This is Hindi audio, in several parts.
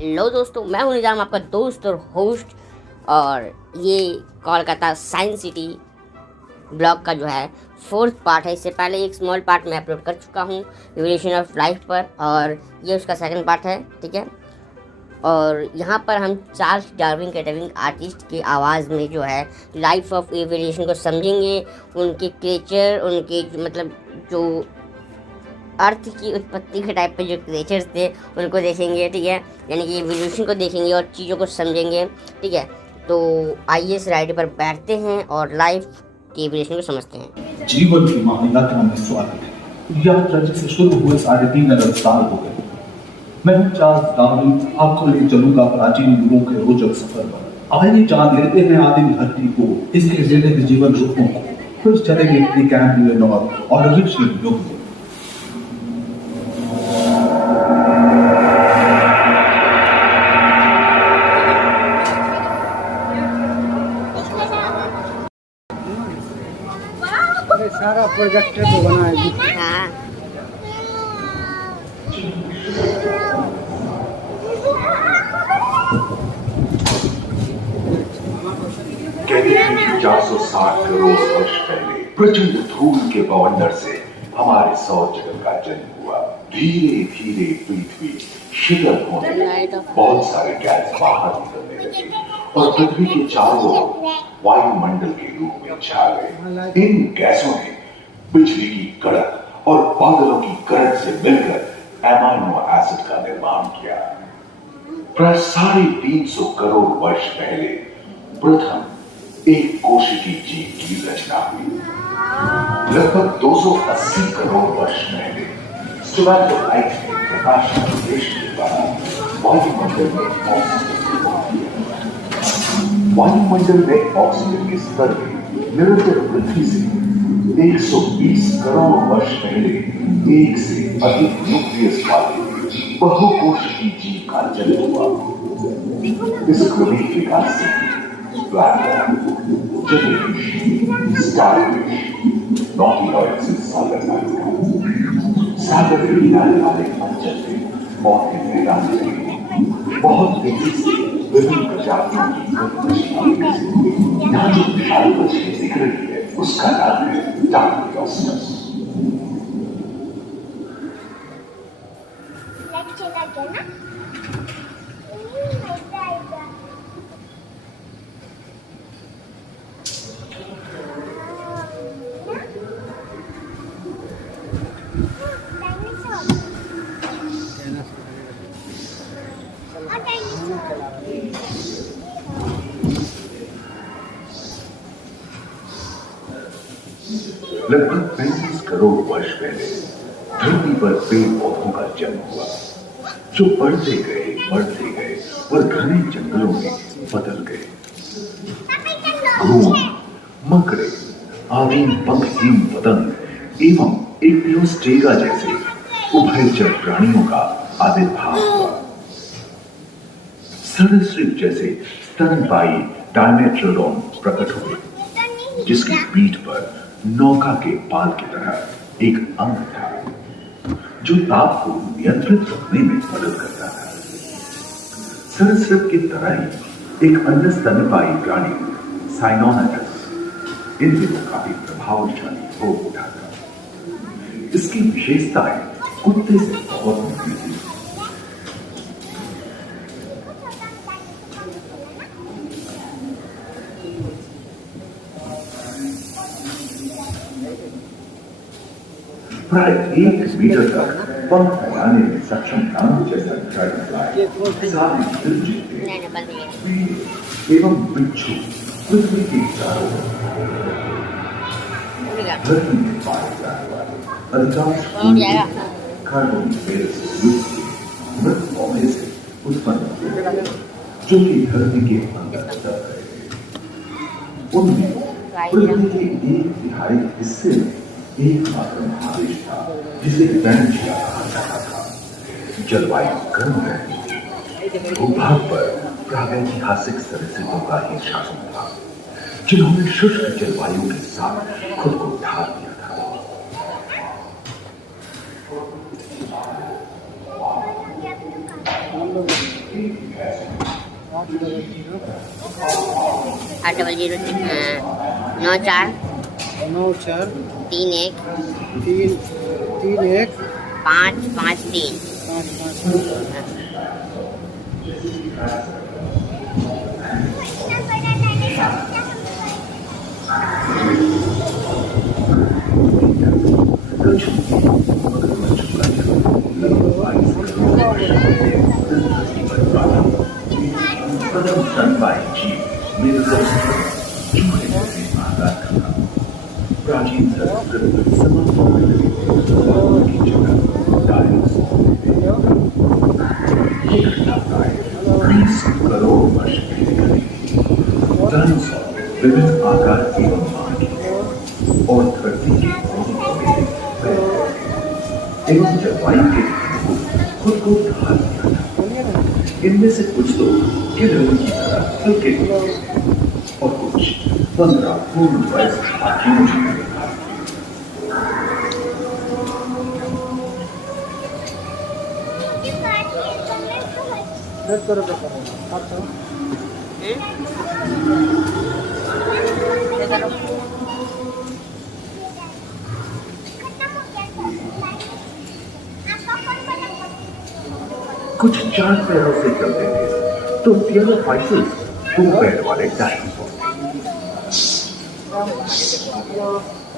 हेलो दोस्तों, मैं हूं निजाम, आपका दोस्त और होस्ट। और ये कोलकाता साइंस सिटी ब्लॉग का जो है फोर्थ पार्ट है। इससे पहले एक स्मॉल पार्ट मैं अपलोड कर चुका हूं एवोल्यूशन ऑफ लाइफ पर, और ये उसका सेकंड पार्ट है। ठीक है, और यहाँ पर हम चार्ल्स डार्विन कैटरिंग आर्टिस्ट की आवाज़ में जो है लाइफ ऑफ एवोल्यूशन को समझेंगे, उनके क्रिएचर, उनके मतलब जो अर्थ की उत्पत्ति के टाइप पे जो क्रिएचर्स थे उनको देखेंगे। ठीक है, यानी कि एवोल्यूशन को देखेंगे और चीज़ों को समझेंगे। ठीक है, तो आइए इस राइड पर बैठते हैं और लाइफ की एवोल्यूशन को समझते हैं। जीवन की मामलात में स्वागत है। यात्रा जिसे शुरू हुए 3.5 अरब साल हो गए। मैं हूं चार्ल्स डार्विन, आपको ले चलूंगा प्राचीन युगों के रोचक सफर पर। आइए जान लेते हैं आदिम धरती को, इसके जीवित जीवन रूपों को, फिर चलेंगे प्रीकैम्ब्रियन और ऑर्डोविशियन युग में। सारा प्रोजेक्टर तो बना है। हाँ, कहते हैं कि 460 करोड़ वर्ष पहले प्रचंड धूल के बवंडर से हमारे सौर जगत का जन्म हुआ। धीरे धीरे पृथ्वी शीतल होने लगी, बहुत सारे गैस बाहर निकलने लगे और पृथ्वी के चारों ओर वायुमंडल के रूप में छा गए। इन गैसों ने बिजली की कड़क और बादलों की करंट से मिलकर एमाइनो एसिड का निर्माण किया। प्राय 350 करोड़ वर्ष पहले प्रथम एक कोशिकी जीव की रचना हुई। लगभग 280 करोड़ वर्ष पहले स्टोमैटोलाइट ने प्रकाश संश्लेषण के द्वारा वायुमंडल में वायुमंडल में ऑक्सीजन के स्तर में निरंतर वृद्धि से 120 करोड़ वर्ष पहले एक से अधिक न्यूक्लियस वाले बहुकोशिकीय जीव का जन्म हुआ। इस क्रमिक विकास से ब्लैक होल, जेलीफिश, स्टारफिश, नॉटिलॉइड से सागर के किनारे वाले अंचल में मौत के मैदान में बहुत तेजी से विभिन्न प्रजातियों की यहाँ जो विशाल मछली दिख रही है उसका नाम है डार्विनोस्टस। लगभग 35 करोड़ वर्ष पहले धरती पर पेड़ पौधों का जन्म हुआ, जो बढ़ते गए और घने जंगलों में बदल गए। घूम, मकड़े, आदिम पंखहीन पतंग एवं एपियोस्टेगा जैसे उभयचर प्राणियों का आविर्भाव हुआ। सरीसृप जैसे स्तनपायी डायमेट्रोडॉन प्रकट हुए, जिसकी पीठ पर नौका के पाल की तरह एक अंग था, जो ताप को नियंत्रित रखने में मदद करता था। सरीसृप की तरह ही एक अन्य स्तनपायी प्राणी साइनोनाइटस इन दिनों काफी प्रभावशाली हो उठा था। इसकी विशेषताएं कुत्ते से बहुत मिलती थी। प्राय 1 मीटर तक पंख फैलाने में सक्षम नाम जैसा ड्रैगनफ्लाई, साथ ही चिड़चिड़े एवं बिच्छू पृथ्वी के चारों धरती में पाए जाने वाले अधिकांश कार्बोनिफेर से युक्त के मृत पौधे से उत्पन्न हुए, जो कि धरती के अंदर दब गए। उनमें पृथ्वी के 1/3 हिस्से में एकमात्र महादेश था जिसे वेनेशिया कहा जाता था। जलवायु गर्म रहती, भूभाग पर प्रागैतिहासिक सरीसृपों का ही शासन था, जिन्होंने शुष्क जलवायु के साथ खुद को ढाल दिया था। 800 94 94 31 31 553। 553। प्राचीन संस्कृत समाज की जगह डायनासोर ये घटना प्राय 20 करोड़ वर्ष पहले घटी। डायनासोर विभिन्न आकार एवं मान के और धरती के एवं जलवायु के अनुकूल खुद को ढाल दिया था। इनमें से कुछ तो गिलहरी की तरह हल्के और कुछ 15 पूर्ण वयस्क हाथियों की कुछ 4 पैरों से चलते थे तो थियोलॉफाइसिस 2 पैर वाले डायनासोर।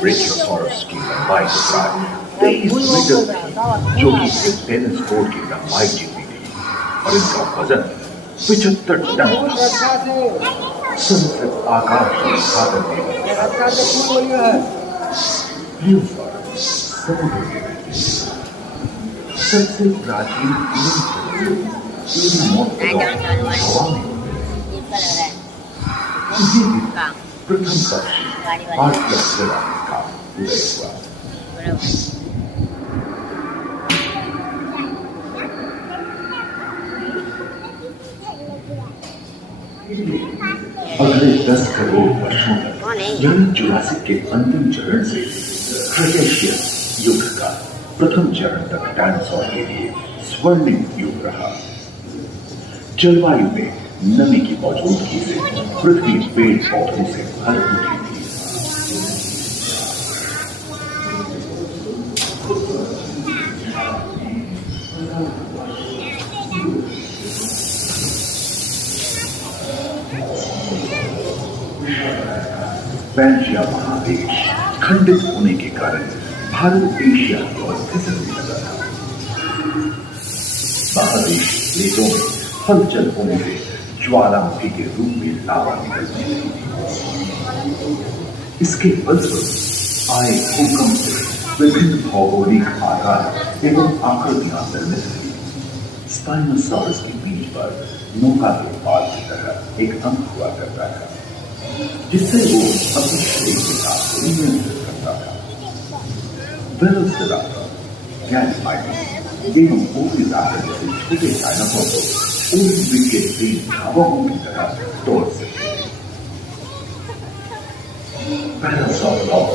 ब्रेकियोसॉरस की लंबाई के साथ 23 मीटर थी, जो कि एक टेनिस कोर्ट की लंबाई जितनी थी, और इनका वजन 75 टन था। समुद्र आकाश में सागर में ब्रेकियोसॉरस समुद्र में रहते हैं। सबसे प्राचीन मौत हवा में प्रथम पक्षी 8 लाख का उदय हुआ। अगले 10 करोड़ वर्षों तक यानी जुरासिक के अंतिम चरण से क्रेटेशियस युग का प्रथम चरण तक डायनासोर के लिए स्वर्णिम युग रहा। जलवायु में नमी की मौजूदगी से पृथ्वी पेड़ पौधों से भर उठी थी। पैंजिया महादेश खंडित होने के कारण भारत एशिया की ओर फिसलने लगा था। महादेश प्लेटों में हलचल होने से ज्वालामुखी के रूप में लावा निकलने लगी। इसके फलस्वरूप आए भूकंप से विभिन्न भौगोलिक आकार एवं आकृतियां निर्मित हुई। स्पाइनोसॉरस की पीठ पर नौका के पाल की तरह एक अंग हुआ करता था, जिससे वो अपने शरीर के साथ नियंत्रित करता था। वेलोसिराप्टर, गैलीमाइडस एवं ओविराप्टर जैसे छोटे डायनासोर को ओलिम्पिक के 3 धावकों की तरह तोड़ सकते थे। पैरासाउरोपॉड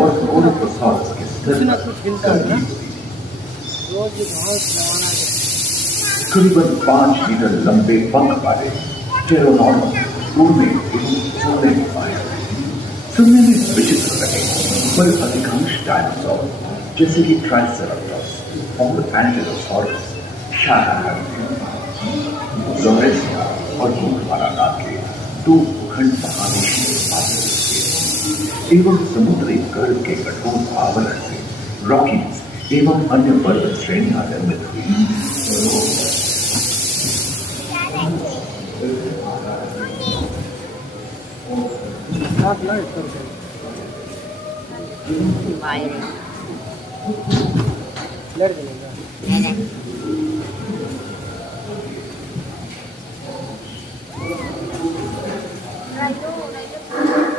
और मोलॉकोसॉरस के स्तर करीबन 5 मीटर लंबे पंख वाले टेरोनॉडॉन उड़ने एवं चलने में पाए। सुनने में विचित्र लगे, पर अधिकांश डायनासोर जैसे कि ट्राइसेराटोप्स और एंटिलोसॉरस शाकाहारी थे। लोरेसिया और भूखमरा नाम के 2 भूखंड महादेश में पाते थे एवं समुद्री गर्भ के कठोर आवरण से रॉकीज एवं अन्य पर्वत श्रेणियां निर्मित हुई।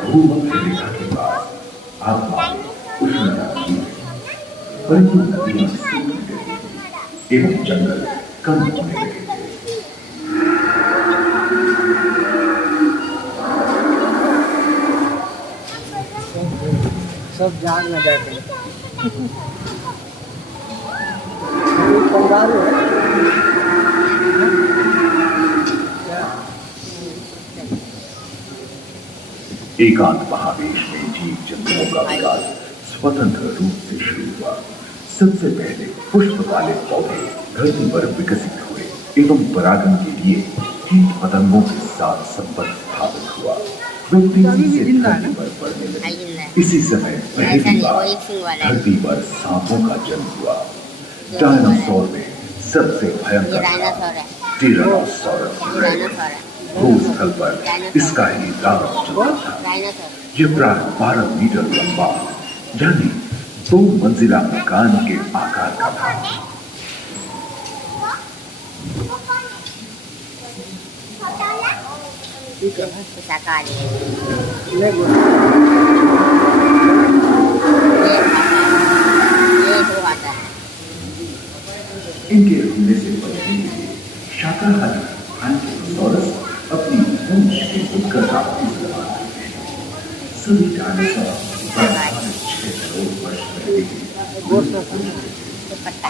भूमध्यरेखा के बाद आत्मा उष्णता परंतु नदियां सूख गई एवं जंगल कम होने लगे। सब जाग में बैठे कंगारू है। एकांत महादेश में जीव जंतुओं का विकास स्वतंत्र रूप से शुरू हुआ। सबसे पहले पुष्प वाले पौधे धरती पर विकसित हुए एवं परागण के लिए कीट पतंगों के साथ संपर्क स्थापित हुआ। वे तेजी से धरती पर बढ़ने लगे। इसी समय पहली बार धरती पर सांपों का जन्म हुआ। डायनासोर में सबसे भयंकर टिरानोसॉरस भूस्थल पर इसका ही दावा चलता था। यह प्राय 12 मीटर लंबा यानी 2 मंजिला मकान के आकार का था। शाकाहारी नहीं बोल ये हो आता है। इनके हमले से बचने के लिए शाकाहारी एंटिलोसॉरस अपनी पूंछ के उत्कर्षा की इस्तेमाल करते हैं। सभी डायनासोर 6 करोड़ वर्ष पहले के पत्ता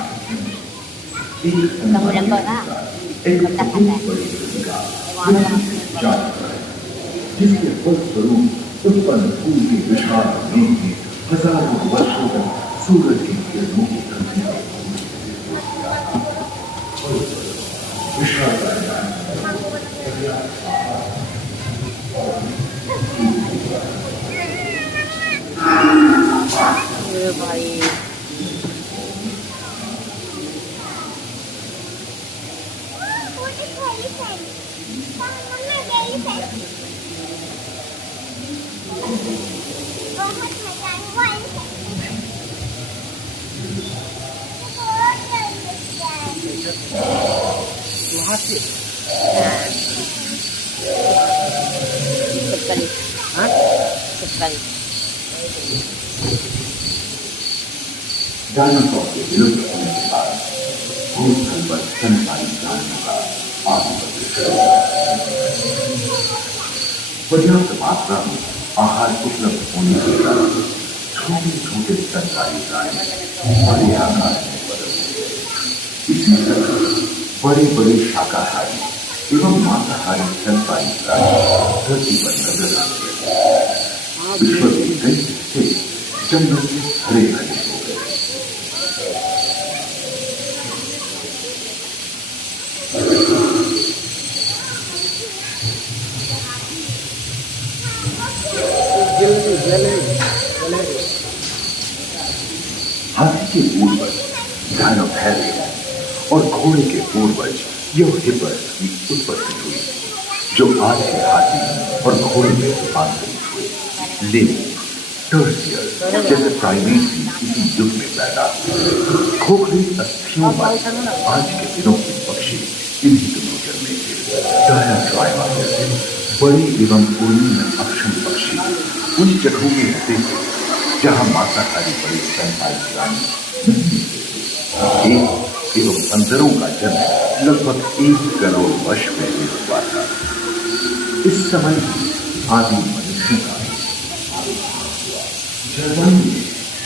जिसके फलस्वरूप उत्पन्न फूल के विशाल मेघ में हजारों वर्षों तक सूरज की किरणों की धरती पर भाई वहाँ से छिपकली हाँ छिपकली डायनासोर के विलुप्त होने के बाद भूस्थल पर स्तनपायी प्राणियों का आधिपत्य शुरू हुआ। पर्याप्त मात्रा में आहार उपलब्ध होने के कारण छोटे छोटे स्तनपायी प्राणी बड़े आकार में बदल गए। इसी तरह बड़े बड़े शाकाहारी एवं मांसाहारी स्तनपायी प्राणी धरती पर नजर आने लगे। विश्व के कई हिस्से जंगलों में हरे भरे हो गए। हाथी के पूर्वज डायनोथेरियम और घोड़े के पूर्वज यूरोहिपस की उत्पत्ति हुई, जो आज के हाथी और घोड़े में रूपांतरित हुए। लेकिन टर्सियस जैसे प्राइमेट भी इसी युग में पैदा हुए। खोखले अस्थियों वाले आज के दिनों के पक्षी इन्हीं दिनों जन्मे थे। डायनाट्राइमा जैसे बड़े एवं उड़ने अक्षम पक्षी उन जगहों में रहते थे जहां मांसाहारी बड़े स्तनपायी प्राणी नहीं मिलते थे। एक एवं बंदरों का जन्म लगभग 1 करोड़ वर्ष पहले हुआ था। इस समय आदि मनुष्यों का जर्मन में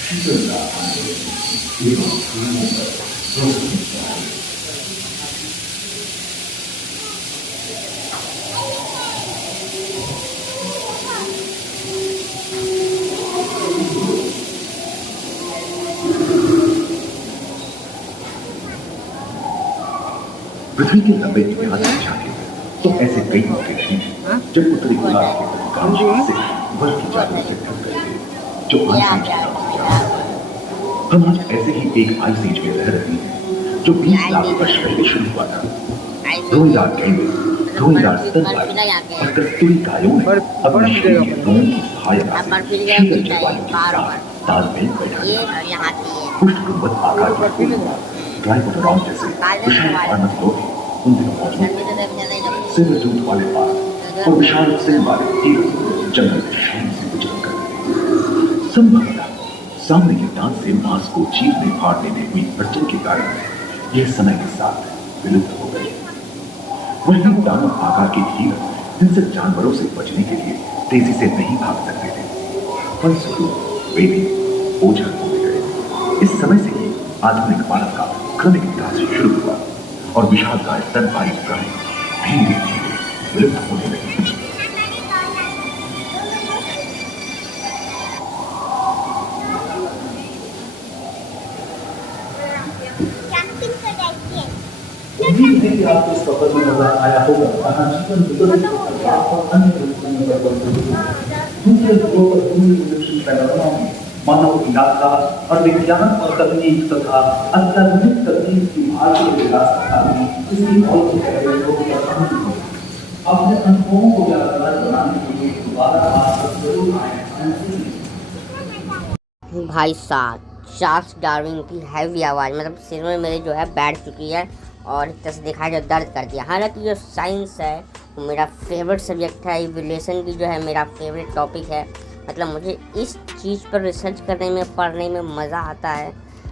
शीतलता आने एवं फूलों पर रोशनी आई। पृथ्वी के लंबे इतिहास में झांके तो ऐसे कई मौके हैं जब उत्तरी गोलार्ध के अधिकांश हिस्से बर्फ की चादरों से ढक गए थे, जो आइस एज के नाम से जाना जाता है। हम आज ऐसे ही एक आइस एज में रह रहे हैं जो 20 लाख वर्ष पहले शुरू हुआ था। रोईदार गैंडे, रोईदार स्तनपायी और कस्तूरी गायों ने अपने शरीर के रोमों की सहायता से शीतल जलवायु के साथ तालमेल बैठा लिया। पुष्ट गुंबद आकार के फूल ग्लाइकोडोरॉन जैसे विशाल पर्णत लोग उन दिनों मौजूद थे। सिर दूध वाले बाल और विशाल सिर वाले तीर जंगल में शान से विचरण करते थे। संभवतः सामने के दांत से मांस को चीरने फाड़ने में हुई अड़चन के कारण यह समय के साथ विलुप्त हो गए। वही दानव आकार के हिरण हिंसक जानवरों से बचने के लिए तेजी से नहीं भाग सकते थे। फलस्वरूप वे भी ओझल हो गए। इस समय से ही आधुनिक मानव का क्रमिक विकास शुरू हुआ और विशालकाय स्तनपायी प्राणी धीरे धीरे विलुप्त होने लगे। आपको इस सफर में मजा आया होगा जहाँ जीवन विकसित होता है और अन्य रूपों में परिवर्तित होता है। दूसरे ग्रहों पर भूमि प्रोजेक्शन पैनोरमा में मानव की यात्रा और विज्ञान और तकनीक तथा अत्याधुनिक तकनीक की भारतीय विरासत का भी इसकी बहुत ही गहरी अपने अनुभवों को यादगार बनाने के लिए दोबारा आप जरूर आए। भाई साहब, चार्ल्स डार्विन की हैवी आवाज़ मतलब सिर में मेरे जो है बैठ चुकी है और एक तरह से देखा जो दर्द कर दिया। हालांकि जो साइंस है वो मेरा फेवरेट सब्जेक्ट है, इवोल्यूशन भी जो है मेरा फेवरेट टॉपिक है। मतलब मुझे इस चीज़ पर रिसर्च करने में पढ़ने में मज़ा आता है।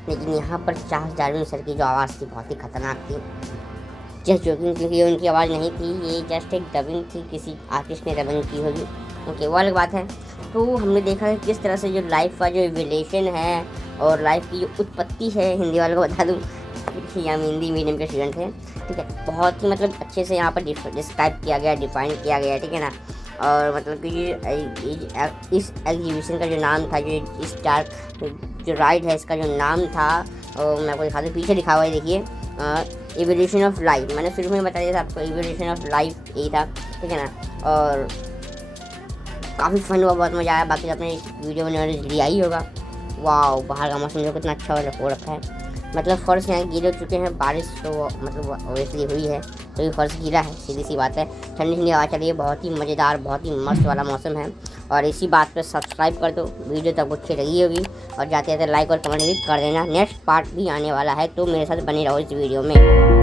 लेकिन यहाँ पर चार्ल्स डार्विन सर की जो आवाज़ थी बहुत ही ख़तरनाक थी। जस्ट जोकिंग, क्योंकि उनकी आवाज़ नहीं थी, ये जस्ट एक डबिंग थी, किसी आर्टिस्ट ने डबिंग की होगी। ओके, वो अलग बात है। तो हमने देखा है किस तरह से जो लाइफ का जो इवोल्यूशन है और लाइफ की जो उत्पत्ति है, हिंदी वालों को बता दूँ कि हम हिंदी मीडियम के स्टूडेंट हैं, ठीक है, बहुत ही मतलब अच्छे से यहाँ पर डिस्क्राइब किया गया, डिफाइन किया गया, ठीक है ना। और मतलब कि इस एग्जीबिशन का जो नाम था, जो इस जो राइड है इसका जो नाम था, और मैं आपको दिखा दूँ, पीछे लिखा हुआ है, देखिए, इवोल्यूशन ऑफ लाइफ। मैंने शुरू में बता दिया था आपको, इवोल्यूशन ऑफ लाइफ यही था, ठीक है ना। और काफ़ी फन हुआ, बहुत मज़ा आया। बाकी अपने वीडियो बनाने लिया ही होगा। वाह, बाहर का मौसम जो कितना अच्छा हो रखा है। मतलब फ़र्श यहाँ गीले हो चुके हैं, बारिश तो मतलब ऑब्वियसली हुई है, तो ये फ़र्श गीला है, सीधी सी बात है। ठंडी ठंडी हवा चली है, बहुत ही मज़ेदार, बहुत ही मस्त वाला मौसम है। और इसी बात पे सब्सक्राइब कर दो, वीडियो तक अच्छी लगी होगी, और जाते जाते लाइक और कमेंट भी कर देना। नेक्स्ट पार्ट भी आने वाला है, तो मेरे साथ बने रहो इस वीडियो में।